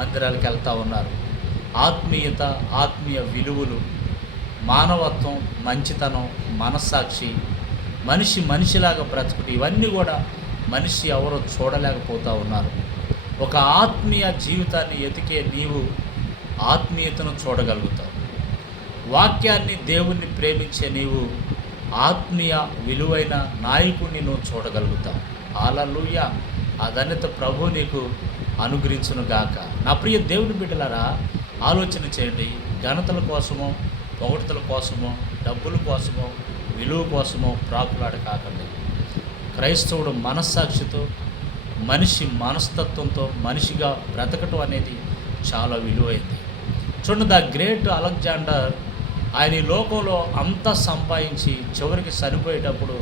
మందిరాలకు వెళ్తూ ఉన్నారు. ఆత్మీయత ఆత్మీయ విలువలు మానవత్వం మంచితనం మనస్సాక్షి మనిషి మనిషిలాగా బ్రతుకుడు ఇవన్నీ కూడా మనిషి ఎవరో చూడలేకపోతూ ఉన్నారు. ఒక ఆత్మీయ జీవితాన్ని ఎతికే నీవు ఆత్మీయతను చూడగలుగుతావు. వాక్యాన్ని దేవుణ్ణి ప్రేమించే నీవు ఆత్మీయ విలువైన నాయకుడిని నువ్వు చూడగలుగుతావు. అలా లూయ అదనిత ప్రభు నీకు అనుగ్రహించును గాక నా ప్రియ దేవుని బిడ్డలారా ఆలోచన చేయండి. ఘనతల కోసమో పొగడతల కోసమో డబ్బుల కోసమో విలువ కోసమో ప్రాకులాడ కాకండి. క్రైస్తవుడు మనస్సాక్షితో మనిషి మనస్తత్వంతో మనిషిగా బ్రతకటం అనేది చాలా విలువైంది. చూడండి ద గ్రేట్ అలెగ్జాండర్ ఆయన ఈ లోకంలో అంతా సంపాదించి చివరికి చనిపోయేటప్పుడు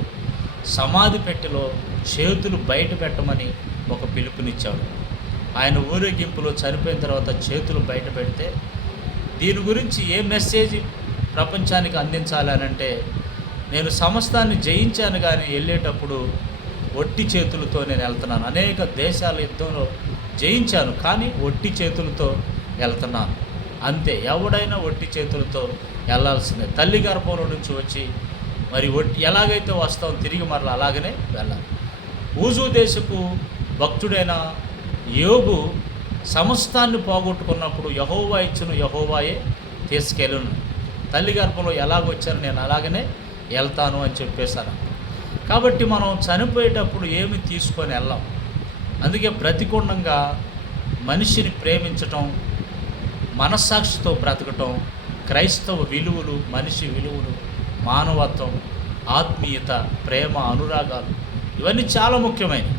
సమాధి పెట్టెలో చేతులు బయట పెట్టమని ఒక పిలుపునిచ్చాడు. ఆయన ఊరేగింపులో చనిపోయిన తర్వాత చేతులు బయట పెడితే దీని గురించి ఏ మెసేజ్ ప్రపంచానికి అందించాలనంటే అంటే నేను సమస్తాన్ని జయించాను కానీ వెళ్ళేటప్పుడు ఒట్టి చేతులతో నేను వెళ్తున్నాను. అనేక దేశాల యుద్ధంలో జయించాను కానీ ఒట్టి చేతులతో వెళ్తున్నాను. అంతే ఎవడైనా ఒట్టి చేతులతో వెళ్ళాల్సిందే తల్లి గర్భంలో నుంచి వచ్చి మరి ఒట్టి ఎలాగైతే వస్తాం తిరిగి మరలా అలాగనే వెళ్ళాలి. ఊజు దేశపు భక్తుడైన యోగు సమస్తాన్ని పోగొట్టుకున్నప్పుడు యహోవా ఇచ్చిన యహోవాయే తీసుకెళ్ళను తల్లి గర్భంలో ఎలాగొచ్చాను నేను అలాగనే వెళ్తాను అని చెప్పేశారు కాబట్టి మనం చనిపోయేటప్పుడు ఏమి తీసుకొని వెళ్ళాం? అందుకే బ్రతికుండంగా మనిషిని ప్రేమించటం మనస్సాక్షితో బ్రతకటం క్రైస్తవ విలువలు మనిషి విలువలు మానవత్వం ఆత్మీయత ప్రేమ అనురాగాలు ఇవన్నీ చాలా ముఖ్యమైనవి.